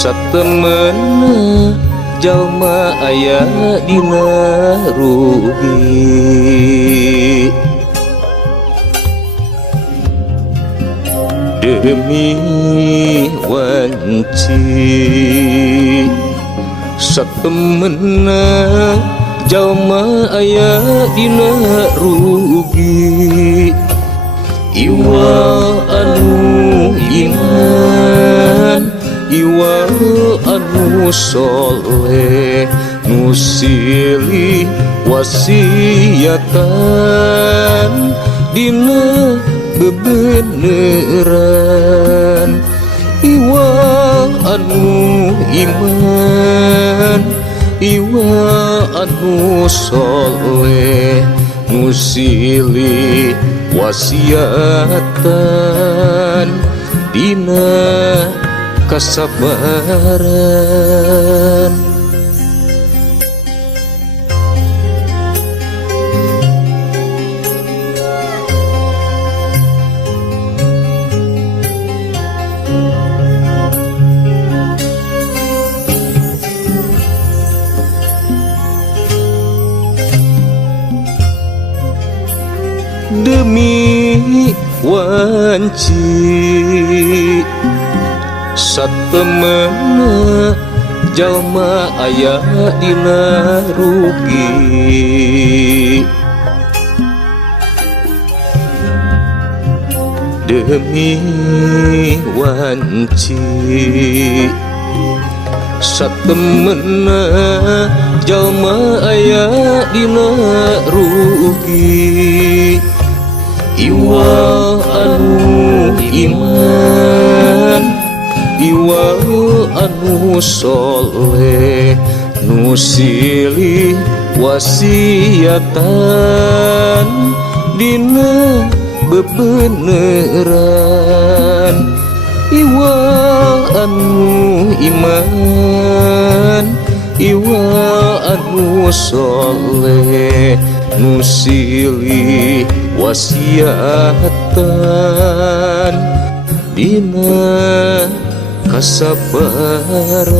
satemena jalma aya dina rugi demi wanci satemena jalma aya dina rugi iwa anu iman iwa anu soleh nu silih wasiatan dina bebeneran iwa anu iman iwa anu soleh nu silih wasiatan dina kasabaran demi wanci satemena jalma aya dina rugi demi wanci satemena jalma aya dina rugi iwa anu iman iwa anu soleh nu silih wasiatan dina bebeneran iwa anu iman iwa anu soleh nu silih wasiatan dina kasabaran